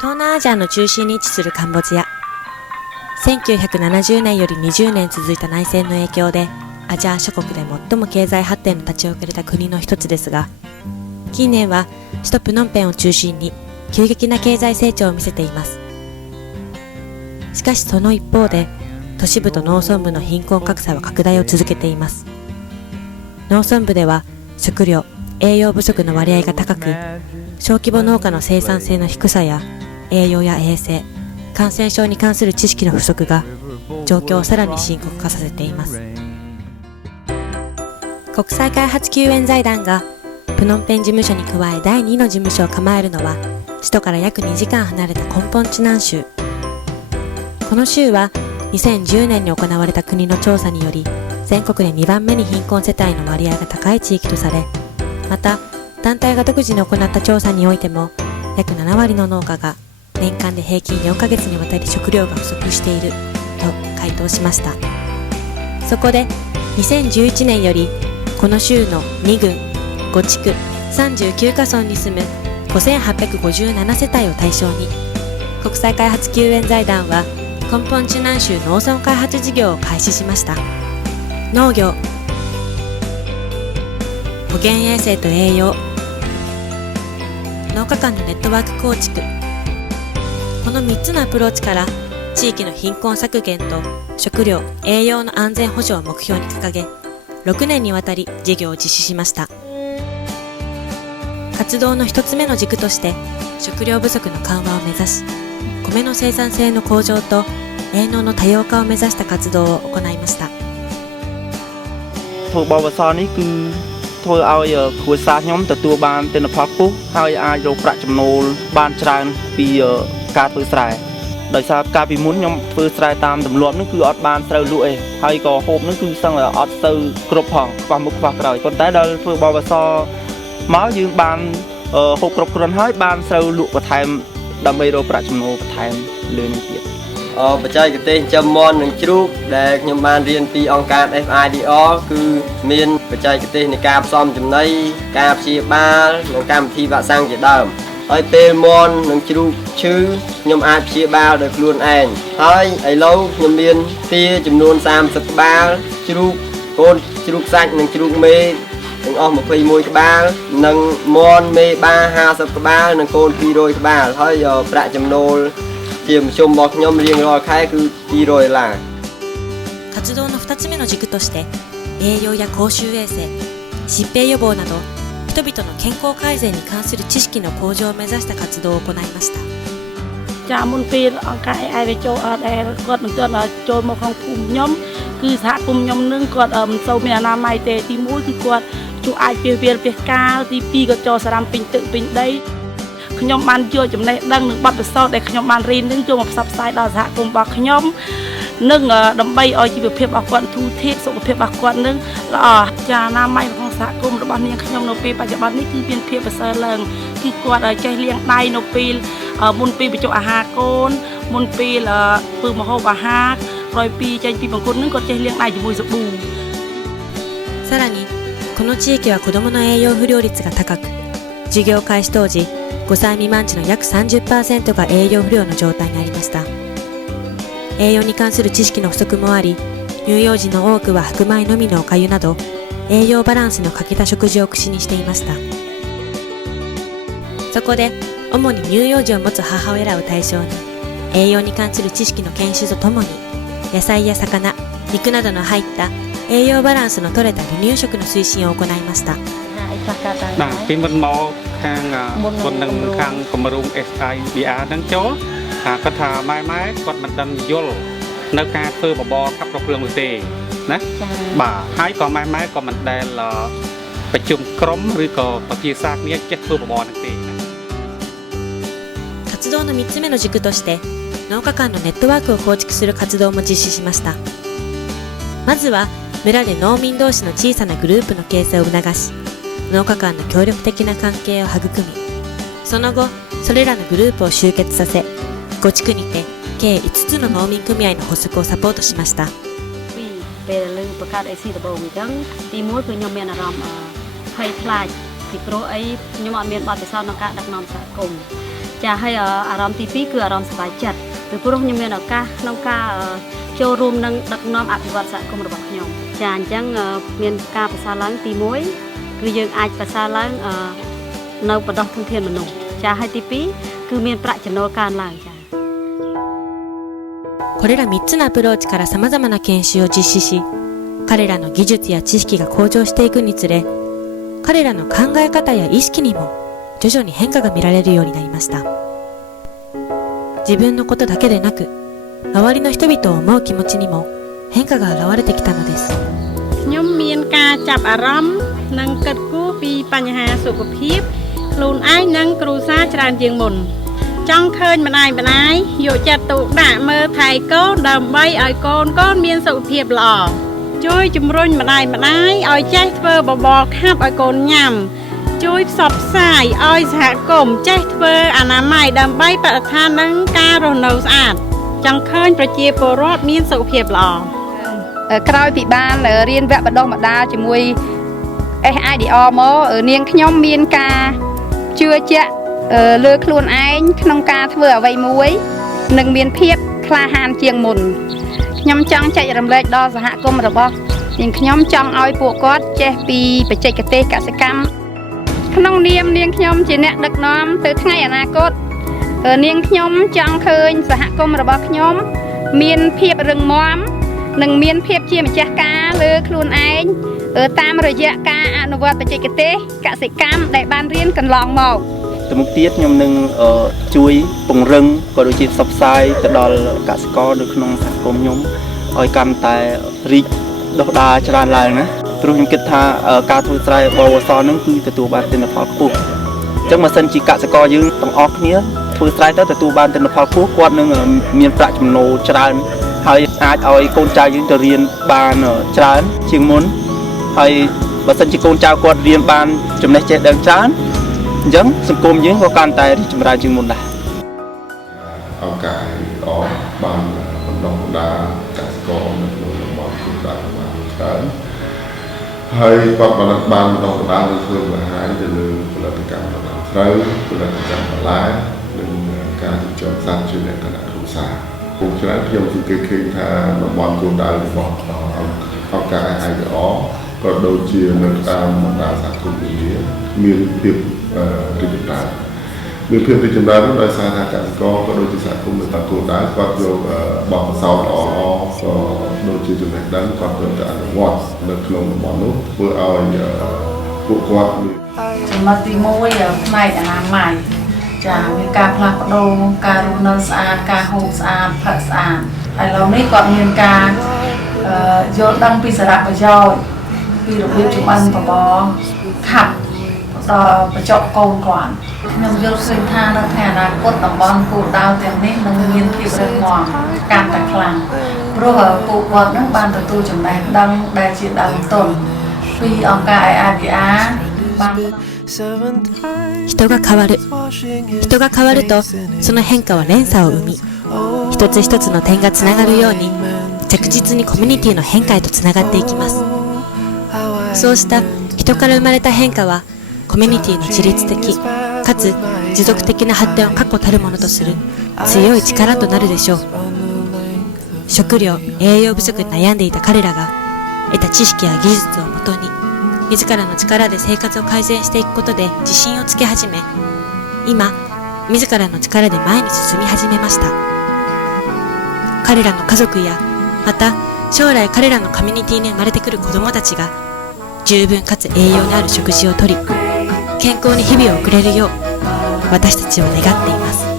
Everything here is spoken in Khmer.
東南アジアの中心に位置するカンボジア。1970年より20年続いた内戦の影響で、アジア諸国で最も経済発展の立ち遅れた国の一つですが、近年は首都プノンペンを中心に急激な経済成長を見せています。しかしその一方で、都市部と農村部の貧困格差は拡大を続けています。農村部では食料、栄養不足の割合が高く、小規模農家の生産性の低さや栄養や衛生、感染症に関する知識の不足が状況をさらに深刻化させています。国際開発救援財団がプノンペン事務所に加え第2の事務所を構えるのは首都から約2時間離れた根本チナン州。この州は2010年に行われた国の調査により全国で2番目に貧困世帯の割合が高い地域とされ、また団体が独自に行った調査においても約7割の農家が年間で平均4ヶ月にわたり食料が不足していると回答しました。そこで2011年よりこの州の2郡5地区39カ村に住む5857世帯を対象に国際開発救援財団は根本チナン州農村開発事業を開始しました。農業、保健衛生と栄養、農家間のネットワーク構築、この3つのアプローチから地域の貧困削減と食料・栄養の安全保障を目標に掲げ、6年にわたり事業を実施しました。活動の一つ目の軸として食料不足の緩和を目指し、米の生産性の向上と営農の多様化を目指した活動を行いました。ធ្វើបបសនេះគឺធ្វើឲ្យគ្រួសារខ្ញុំទទួលបានទិន្នផលខ្ពស់ហើយអាចរកប្រាក់ចំណូលបានច្រើនពីការធ្វើស្រែដោយសារកាលពីមុនខ្ញុំធ្វើស្រែតាមទម្លាប់នោះគឺអត់បានស្រូវលក់ទេហើយក៏ហូបនោះគឺសឹងអត់ទៅគ្រប់ផងខ្វះមុខខ្វះក្រោយប៉ុន្តែដល់ធ្វើបបសមកយើងបានហូបគ្រប់គ្រាន់ហើយបានស្រូវលក់បន្ថែមដើម្បីរកប្រាក់ចំណូលបន្ថែមលើនេះទៀតបច្ចេកទេសចិញ្ចឹមមាន់និងជ្រូកដែលខ្ញុំបានរៀនពីអង្គការ FIDR គឺមានបច្ចេកទេសនៃការផ្សំចំណីការព្យាបាលនិងកម្មវិធីវ៉ាក់សាំងជាដើមហើយពេលមាន់និងជ្រូកឈឺខ្ញុំអាចព្យាបាលដោយខ្លួនឯងហើយឥឡូវខ្ញុំមានទាចំនួន30ក្បាលជ្រូកកូនជ្រូកសាច់និងជ្រូកមេទាំងអស់21ក្បាលនិងមាន់មេបា50ក្បាលនិងកូន200ក្បាលហើយប្រាក់ចំណូលជាមធ្យមរបស់ខ្ញុំរៀងរាល់ខែគឺ$200。活動の2つ目の軸として栄養や公衆衛生、疾病予防など人々の健康改善に関する知識の向上を目指した活動を行いました。ចាមុនពេលអង្គការ AI វាចូលដែលគាត់មិនទាន់ចូលមកក្នុងភូមិខ្ញុំគឺសហគមន៍ខ្ញុំនឹងគាត់មិនសូវមានអនាម័យទេទី1គឺគាត់ជួយអាចពាសវាលពាសកាលទី2គាត់ចូលសារ៉ាំពេញទឹកពេញដីខ្ញុំបានយកចំណេះដឹងនិងបទពិសោធន៍ដែលខ្ញុំបានរៀននឹងចូលមកផ្សព្វផ្សាយដល់សហគមន៍របស់ខ្ញុំនិងដើម្បីឲ្យជីវភាពរបស់គាត់ធូរធារសុខភាពរបស់គាត់នឹងល្អចាអនាម័យក្នុងសហគមន៍របស់នាងខ្ញុំនៅពេលបច្ចុប្បន្ននេះគឺមានភាពប្រសើរឡើងគឺគាត់ចេះលាងដៃនៅពេលមុនពេលបញ្ចុះអាហារកូនមុនពេលធ្វើម្ហូបអាហារក្រោយពីចេញពីបង្គន់នឹងគាត់ចេះលាងដៃជាមួយសាប៊ូさらにこの地域は子どもの栄養不良率が高く、事業開始当時5歳未満児の約 30% が栄養不良の状態にありました。栄養に関する知識の不足もあり、乳幼児の多くは白米のみのおかゆなど栄養バランスの欠けた食事を口にしていました。そこで主に乳幼児を持つ母親らを対象に栄養に関する知識の研修とともに野菜や魚、肉などの入った栄養バランスの取れた離乳食の推進を行いました。ពីមុនមកខាងគាត់នឹងខាងគម្រោង SIBR នឹងចូលគាត់ថាម៉ែគាត់មិនដឹងយល់នៅការធ្វើបបរខាប់គ្រប់គ្រឿងនោះទេណាបាទហើយក៏ម៉ែក៏មិនដែលប្រជុំក្រុមឬក៏បជាសាគ្នាចេះធ្វើបបរនឹងទេ活動の3つ目の軸として農家間のネットワークを構築する活動も実施しました。まずは村で農民同士の小さなグループの形成を促し、農家間の協力的な関係を育み、その後それらのグループを集結させ5地区にて計5つの農民組合の発足をサポートしました。ពេលលើបង្កើតអីស៊ីដំបូងអញ្ចឹងទី1គឺខ្ញុំមានអារម្មណ៍ភ័យខ្លាចពីព្រោះអីខ្ញុំអត់មានបទពិសោធន៍ក្នុងការដឹកនាំសហគមន៍ ចាឲ្យអារម្មណ៍ទី2គឺអារម្មណ៍សប្បាយចិត្តពីព្រោះខ្ញុំមានឱកាសក្នុងការចូលរួមនឹងដឹកនាំអភិវឌ្ឍសហគមន៍របស់ខ្ញុំចាអញ្ចឹងមានការប្រសើរឡើងទី1គឺយើងអាចប្រសើរឡើងនៅបណ្ដោះធនធានមនុស្សចាហើយទី2គឺមានប្រាក់ចំណូលកើនឡើងចាこれら3つのアプローチから様々な研修を実施し、彼らの技術や知識が向上していくにつれ、彼らの考え方や意識にも徐々に変化が見られるようになりました。自分のことだけでなく、周りの人々を思う気持ちにも変化が現れてきたのです。ខ្ញុំមានការចាប់អារម្មណ៍និងគិតគូរពីបញ្ហាសុខភាពខ្លួនឯងនិងគ្រួសារច្រើនជាងមុនចង់ឃើញម្ដាយយកចិត្តទុកដាក់មើលថែកូនដើម្បីឲ្យកូនមានសុខភាពល្អជួយជំរុញម្ដាយឲ្យចេះធ្វើបបរខាប់ឲ្យកូនញ៉ាំជួយផ្សព្វផ្សាយឲ្យសហគមន៍ចេះធ្វើអនាម័យដើម្បីបរិស្ថាននិងការរស់នៅស្អាតចង់ឃើញប្រជាពលរដ្ឋមានសុខភាពល្អក្រោយពីបានរៀនវគ្គបណ្ដុះបណ្ដាលជាមួយ SIDR មកនាងខ្ញុំមានការជឿជាក់លើខ្លួនឯងក្នុងការធ្វើអ្វីមួយនិងមានភាពក្លាហានជាងមុនខ្ញុំចង់ចែករំលែកដល់សហគមន៍របស់នាងខ្ញុំចង់ឲ្យពួកគាត់ចេះពីបច្ចេកទេសកសិកម្មក្នុងនាមនាងខ្ញុំជាអ្នកដឹកនាំទៅថ្ងៃអនាគតនាងខ្ញុំចង់ឃើញសហគមន៍របស់ខ្ញុំមានភាពរឹងមាំនិងមានភាពជាម្ចាស់ការលើខ្លួនឯងតាមរយៈការអនុវត្តបច្ចេកទេសកសិកម្មដែលបានរៀនកន្លងមកទៅមុខទៀតខ្ញុំនឹងជួយពង្រឹងក៏ដូចជាផ្សព្វផ្សាយទៅដល់កសិករនៅក្នុងសហគមន៍ខ្ញុំឲ្យកាន់តែរីកដុះដាលច្រើនឡើងណាព្រោះខ្ញុំគិតថាការធ្វើស្រែបវសនឹងគឺទទួលបានទិន្នផលខ្ពស់អញ្ចឹងបើសិនជាកសិករយើងទាំងអស់គ្នាធ្វើស្រែទៅទទួលបានទិន្នផលខ្ពស់គាត់នឹងមានប្រាក់ចំណូលច្រើនហើយអាចឲ្យកូនចៅយើងទៅរៀនបានច្រើនជាងមុនហើយបើសិនជាកូនចៅគាត់រៀនបានចំណេះចេះដឹងច្រើនអញ្ចឹងសង្គមយើងក៏កាន់តែរីកចម្រើនជាងមុនដែរឱកាសល្អបានបណ្ដុះបណ្ដាលកសិករនៅក្នុងតំបន់គូដាល់បានច្រើនហើយគាត់បានបណ្ដុះបណ្ដាលធ្វើបង្ហាញទៅលើផលិតកម្មដំណាំស្រូវផលិតកម្មបន្លែនិងការចិញ្ចឹមសត្វជាលក្ខណៈគ្រួសារពួកច្រើនខ្ញុំសង្កេតឃើញថាតំបន់គូដាល់របស់ឱកាសអាចល្អក៏ដូចជានៅតាមបណ្ដាសហគមន៍មានភាពរីកចម្រើនមានភាពរីកចម្រើនដោយសារថាកសិករក៏ដូចជាសហគមន៍នៅតាមគោលដៅគាត់យកបទពិសោធន៍ល្អក៏ដូចជាចំណេះដឹងគាត់ទៅអនុវត្តនៅក្នុងតំបន់នោះធ្វើឲ្យពួកគាត់ចំណុចទី1ផ្នែកអនាម័យចាមានការផ្លាស់ប្ដូរការរស់នៅស្អាតការហូបស្អាតផឹកស្អាតហើយឥឡូវនេះគាត់មានការយល់ដឹងពីសារៈប្រយោជន៍ពីរបៀបចម្អិនបបរខាប់ដល់បញ្ចុកកូនគាត់ខ្ញុំយល់ឃើញថានៅថ្ងៃអនាគតតំបន់គោលដៅទាំងនេះនឹងមានភាពរឹងមាំកាន់តែខ្លាំងព្រោះពួកគាត់នឹងបានទទួលចំណេះដឹងដែលជាដើមទុនពីអង្គការ IIBR បាន人が変わる人が変わるとその変化は連鎖を生み一つ一つの点がつながるように着実にコミュニティの変化へとつながっていきますそうした人から生まれた変化はコミュニティの自律的かつ持続的な発展を確固たるものとする強い力となるでしょう食料・栄養不足に悩んでいた彼らが得た知識や技術をもとに自らの力で生活を改善していくことで自信をつけ始め今自らの力で前に進み始めました彼らの家族やまた将来彼らのコミュニティに生まれてくる子どもたちが十分かつ栄養のある食事をとり健康に日々を送れるよう私たちは願っています